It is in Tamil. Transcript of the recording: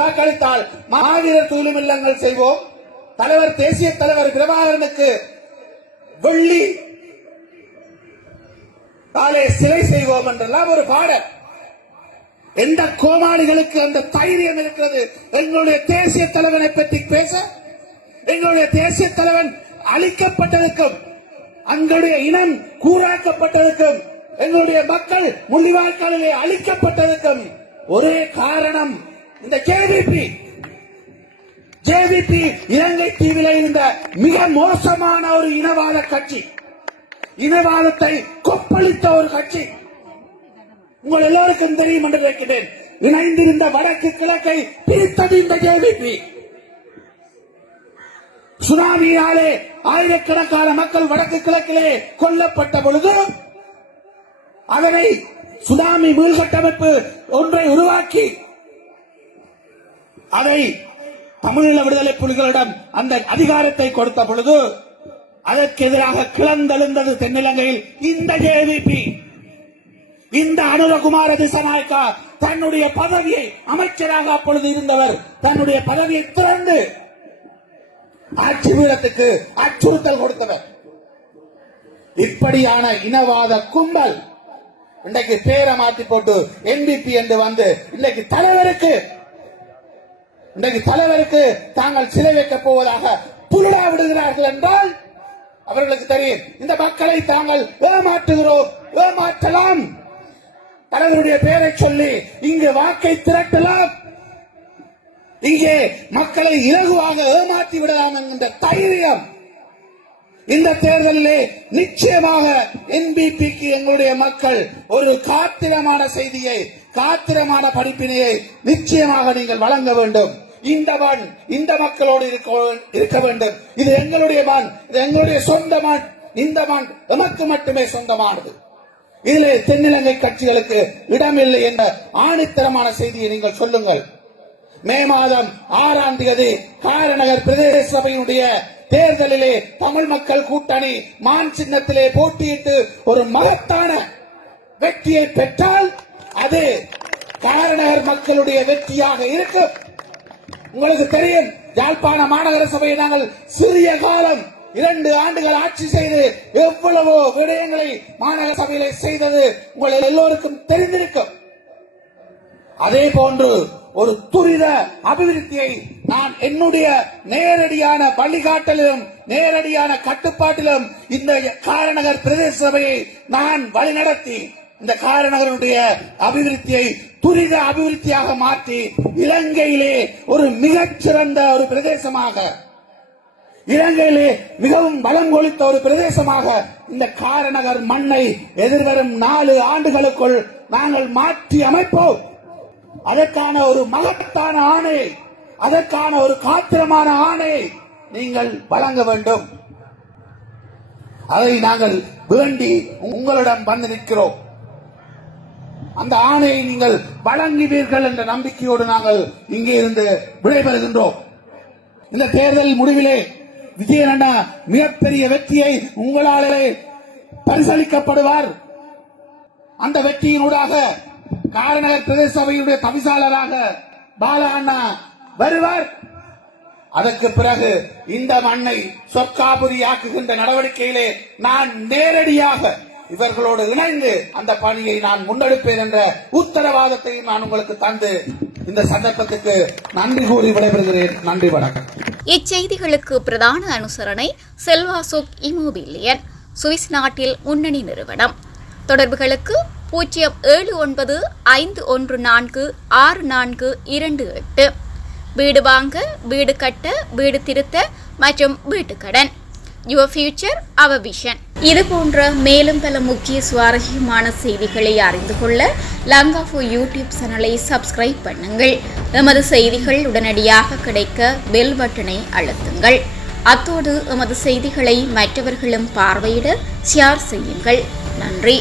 வாக்களித்தால் மாவீரர் துயிலும் இல்லங்கள் செய்வோம், தலைவர் தேசிய தலைவர் பிரபாகரனுக்கு வெள்ளி சிலை செய்வோம் என்றெல்லாம் ஒரு பாடல். எந்த கோமாளிகளுக்கு அந்த தைரியம் இருக்கிறது எங்களுடைய தேசிய தலைவனை பற்றி பேச? எங்களுடைய தேசிய தலைவன் அழிக்கப்பட்டதற்கும் எங்களுடைய இனம் கூறாக்கப்பட்டதற்கும் எங்களுடைய மக்கள் முள்ளிவாய்க்காலிலே அழிக்கப்பட்டதற்கும் ஒரே காரணம் இந்த ஜேவிபி இலங்கை தீவில இருந்த மிக மோசமான ஒரு இனவாத கட்சி, இனவாதத்தை கொப்பளித்த ஒரு கட்சி. உங்கள் எல்லோருக்கும் தெரியும் என்று நினைக்கிறேன். இணைந்திருந்த வடக்கு கிழக்கை பிரித்தது இந்த ஜேவிபி. சுனாமியாலே ஆயிரக்கணக்கான மக்கள் வடக்கு கிழக்கிலே கொல்லப்பட்ட பொழுது அதனை சுனாமி மீள்கட்டமைப்பு ஒன்றை உருவாக்கி அதை தமிழீழ விடுதலை புலிகளிடம் அந்த அதிகாரத்தை கொடுத்த பொழுது அதற்கு எதிராக கிளந்தெழுந்தது தென்னிலங்கையில் இந்த ஜேவிபி. இந்த அனுரகுமார திசாநாயக்கா தன்னுடைய பதவியை, அமைச்சராக அப்பொழுது இருந்தவர், தன்னுடைய பதவியை திறந்து ஆட்சி பீடத்துக்கு அச்சுறுத்தல் கொடுத்தவர். இப்படியான இனவாத கும்பல் இன்றைக்கு பேரை மாற்றி போட்டு NBP என்று வந்து இன்றைக்கு தலைவருக்கு தாங்கள் சிலை வைக்கப் போவதாக புலுடா விடுகிறார்கள் என்றால் அவர்களுக்கு தெரியும் இந்த மக்களை தாங்கள் ஏமாற்றலாம், தலைவருடைய பெயரை சொல்லி இங்கு வாக்கை திரட்டலாம், இங்கே மக்களை இலகுவாக ஏமாற்றி விடலாம் என்கின்ற தைரியம் இந்த தேர்தலிலே நிச்சயமாக NBPக்கு எங்களுடைய மக்கள் ஒரு காத்திரமான செய்தியை, காத்திரமான படிப்பினையை நிச்சயமாக நீங்கள் வழங்க வேண்டும். இந்த மண் இந்த மக்களோடு இருக்க வேண்டும். இது எங்களுடைய மண், இது எங்களுடைய சொந்த மண். இந்த மண் எமக்கு மட்டுமே சொந்தமானது. இதிலே தென்னிலங்கை கட்சிகளுக்கு இடமில்லை என்ற ஆணித்தரமான செய்தியை நீங்கள் சொல்லுங்கள். மே மாதம் 6ஆம் தேதி காரநகர் பிரதேச சபையினுடைய தேர்தலிலே தமிழ் மக்கள் கூட்டணி மான் சின்னத்திலே போட்டியிட்டு ஒரு மகத்தான வெற்றியை பெற்றால் அது காரநகர் மக்களுடைய வெற்றியாக இருக்கும். உங்களுக்கு தெரியும், யாழ்ப்பாண மாநகர சபையை நாங்கள் சிறிய காலம் 2 ஆண்டுகள் ஆட்சி செய்து எவ்வளவோ விடயங்களை மாநகர சபையிலே செய்தது உங்கள் எல்லோருக்கும் தெரிந்திருக்கும். அதே போன்று ஒரு துரித அபிவிருத்தியை நான் என்னுடைய நேரடியான வழிகாட்டலிலும் நேரடியான கட்டுப்பாட்டிலும் இந்த காரநகர் பிரதேச சபையை நான் வழிநடத்தி இந்த காரநகருடைய அபிவிருத்தியை துரித அபிவிருத்தியாக மாற்றி இலங்கையிலே ஒரு மிகச்சிறந்த ஒரு பிரதேசமாக, இலங்கையிலே மிகவும் பலம் கொளித்த ஒரு பிரதேசமாக இந்த காரநகர் மண்ணை எதிர்வரும் 4 ஆண்டுகளுக்குள் நாங்கள் மாற்றி அமைப்போம். அதற்கான ஒரு மகத்தான ஆணையை, அதற்கான ஒரு காத்திரமான ஆணையை நீங்கள் வழங்க வேண்டும். அதை நாங்கள் வேண்டி உங்களிடம் வந்து நிற்கிறோம். அந்த ஆணையை நீங்கள் வழங்குவீர்கள் என்ற நம்பிக்கையோடு நாங்கள் இங்கே இருந்து விடைபெறுகின்றோம். இந்த தேர்தல் முடிவிலே விஜயன் அண்ணா மிகப்பெரிய வெற்றியை உங்களாலே பரிசளிக்கப்படுவார். அந்த வெற்றியினூடாக காரநகர் பிரதேச சபையுடைய தவிசாளராக பாலா அண்ணா வருவார். அதற்கு பிறகு இந்த மண்ணை சொற்காபுரியாக்குகின்ற நடவடிக்கையிலே நான் நேரடியாக இவர்களோடு இணைந்து அந்த பணியை நான் முன்னெடுப்பேன் என்ற உத்தரவாதத்தையும் நான் உங்களுக்கு தந்து இந்த சந்தர்ப்பத்துக்கு நன்றி கூறி விடைபெறுகிறேன். நன்றி, வணக்கம். இச்செய்திகளுக்கு பிரதான அனுசரணை செல்வா சுக் இமோபிலியன், சுவிஸ் நாட்டில் முன்னணி நிறுவனம். தொடர்புகளுக்கு 0795146428. வீடு வாங்க, வீடு கட்ட, வீடு திருத்த மற்றும் வீட்டு கடன். Your future our vision. இது போன்ற மேலும் பல முக்கிய சுவாரஸ்யமான செய்திகளை அறிந்து கொள்ள லங்காஃபோ யூடியூப் சேனலை சப்ஸ்கிரைப் பண்ணுங்கள். எமது செய்திகள் உடனடியாக கிடைக்க பெல் பட்டனை அழுத்துங்கள். அத்தோடு எமது செய்திகளை மற்றவர்களும் பார்வையிட ஷேர் செய்யுங்கள். நன்றி.